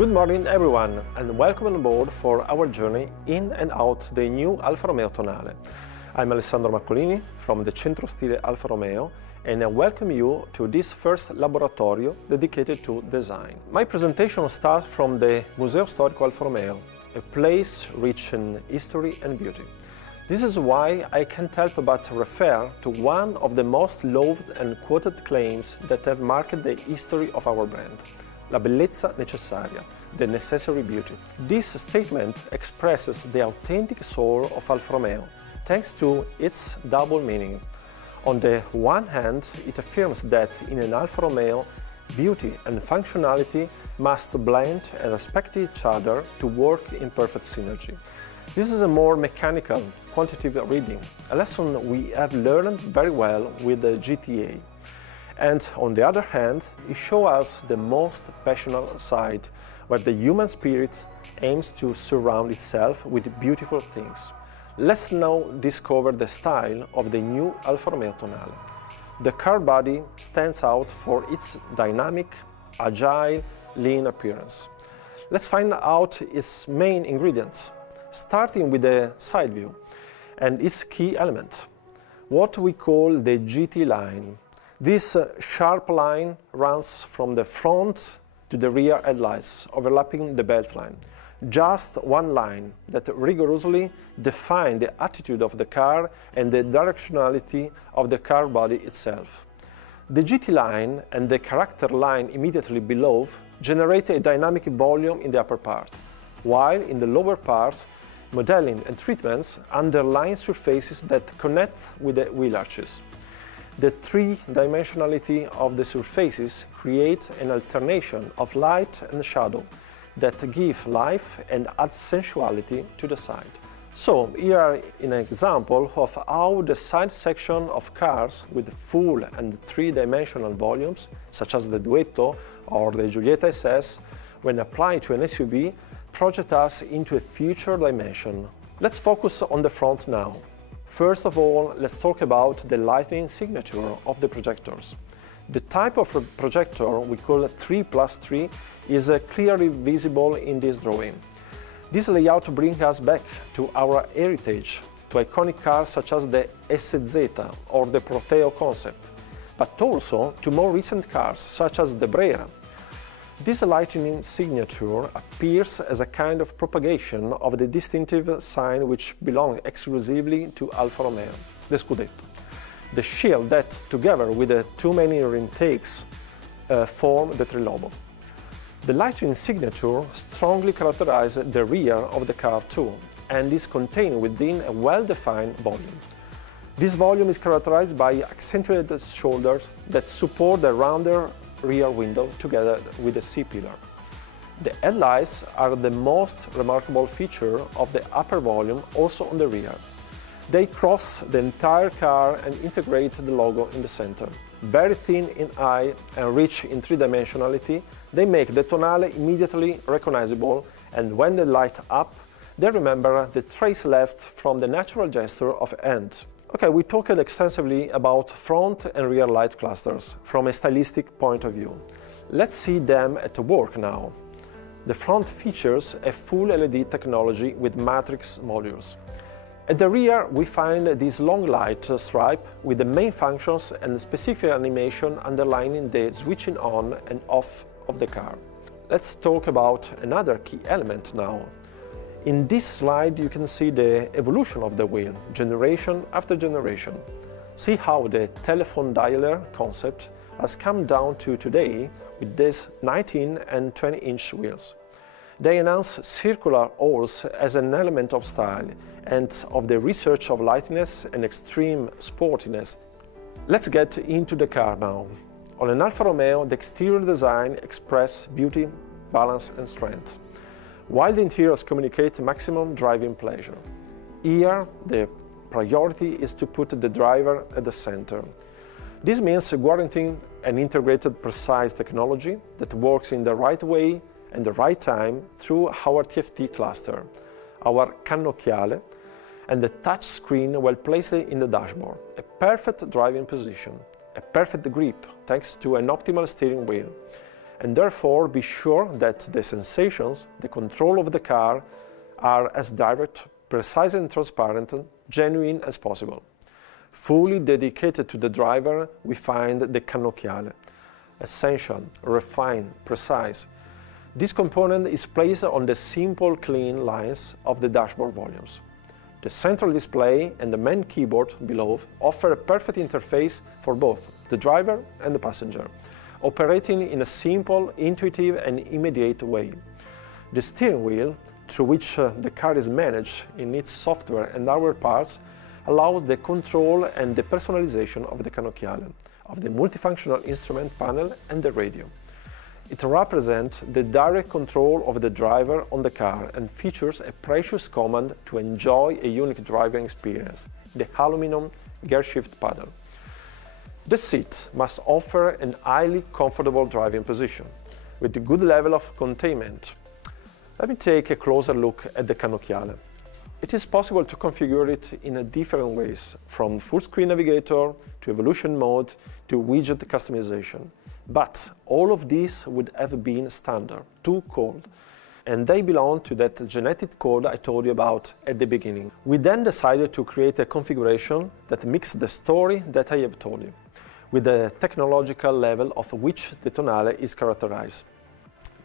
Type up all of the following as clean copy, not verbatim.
Good morning everyone and welcome on board for our journey in and out the new Alfa Romeo Tonale. I'm Alessandro Maccolini'nin from the Centro Stile Alfa Romeo and I welcome you to this first laboratorio dedicated to design. My presentation starts from the Museo Storico Alfa Romeo, a place rich in history and beauty. This is why I can't help but refer to one of the most loved and quoted claims that have marked the history of our brand. La bellezza necessaria, the necessary beauty. This statement expresses the authentic soul of Alfa Romeo, thanks to its double meaning. On the one hand, it affirms that in an Alfa Romeo, beauty and functionality must blend and respect each other to work in perfect synergy. This is a more mechanical, quantitative reading, a lesson we have learned very well with the GTA. And on the other hand, it shows us the most passionate side, where the human spirit aims to surround itself with beautiful things. Let's now discover the style of the new Alfa Romeo Tonale. The car body stands out for its dynamic, agile, lean appearance. Let's find out its main ingredients, starting with the side view and its key element, what we call the GT line. This sharp line runs from the front to the rear headlights, overlapping the belt line. Just one line that rigorously defines the attitude of the car and the directionality of the car body itself. The GT line and the character line immediately below generate a dynamic volume in the upper part, while in the lower part, modeling and treatments underline surfaces that connect with the wheel arches. The three-dimensionality of the surfaces create an alternation of light and shadow that give life and add sensuality to the side. So, here is an example of how the side section of cars with full and three-dimensional volumes, such as the Duetto or the Giulietta SS, when applied to an SUV, project us into a future dimension. Let's focus on the front now. First of all, let's talk about the lighting signature of the projectors. The type of projector we call 3+3 is clearly visible in this drawing. This layout brings us back to our heritage, to iconic cars such as the SZ or the Proteo concept, but also to more recent cars such as the Brera. This lightning signature appears as a kind of propagation of the distinctive sign which belongs exclusively to Alfa Romeo, the Scudetto. The shield that, together with the two main intakes, form the trilobo. The lightning signature strongly characterizes the rear of the car too, and is contained within a well-defined volume. This volume is characterized by accentuated shoulders that support the rounder rear window together with the C-pillar. The headlights are the most remarkable feature of the upper volume, also on the rear. They cross the entire car and integrate the logo in the center. Very thin in eye and rich in three-dimensionality, they make the Tonale immediately recognizable, and when they light up, they remember the trace left from the natural gesture of hand. Okay, we talked extensively about front and rear light clusters from a stylistic point of view. Let's see them at work now. The front features a full LED technology with matrix modules. At the rear, we find this long light stripe with the main functions and specific animation underlining the switching on and off of the car. Let's talk about another key element now. In this slide, you can see the evolution of the wheel, generation after generation. See how the telephone dialer concept has come down to today with these 19 and 20-inch wheels. They enhance circular holes as an element of style and of the research of lightness and extreme sportiness. Let's get into the car now. On an Alfa Romeo, the exterior design expresses beauty, balance and strength, while the interiors communicate maximum driving pleasure. Here, the priority is to put the driver at the center. This means guaranteeing an integrated, precise technology that works in the right way and the right time through our TFT cluster, our cannocchiale, and the touch screen well placed in the dashboard, a perfect driving position, a perfect grip thanks to an optimal steering wheel, and therefore be sure that the sensations, the control of the car, are as direct, precise and transparent, genuine as possible. Fully dedicated to the driver, we find the cannocchiale. Essential, refined, precise. This component is placed on the simple, clean lines of the dashboard volumes. The central display and the main keyboard below offer a perfect interface for both the driver and the passenger, operating in a simple, intuitive and immediate way. The steering wheel, through which the car is managed in its software and hardware parts, allows the control and the personalization of the cannocchiale, of the multifunctional instrument panel and the radio. It represents the direct control of the driver on the car and features a precious command to enjoy a unique driving experience, the aluminum gear shift paddle. The seat must offer an highly comfortable driving position, with a good level of containment. Let me take a closer look at the cannocchiale. It is possible to configure it in different ways, from full-screen navigator to evolution mode to widget customization. But all of these would have been standard, too cold, and they belong to that genetic code I told you about at the beginning. We then decided to create a configuration that mixes the story that I have told you, with the technological level of which the Tonale is characterized.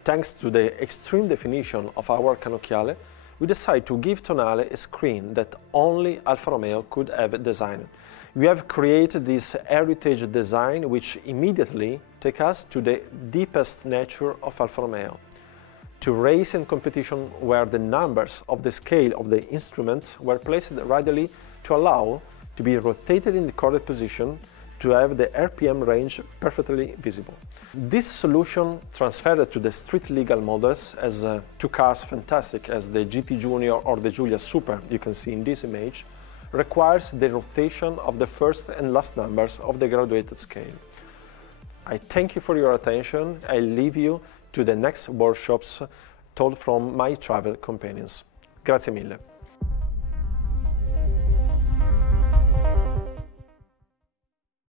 Thanks to the extreme definition of our cannocchiale, we decided to give Tonale a screen that only Alfa Romeo could have designed. We have created this heritage design which immediately takes us to the deepest nature of Alfa Romeo. To race and competition where the numbers of the scale of the instrument were placed readily to allow to be rotated in the correct position to have the RPM range perfectly visible. This solution transferred to the street legal models as two cars fantastic as the GT Junior or the Giulia Super you can see in this image requires the rotation of the first and last numbers of the graduated scale. I thank you for your attention. I leave you to the next workshops told from my travel companions. Grazie mille.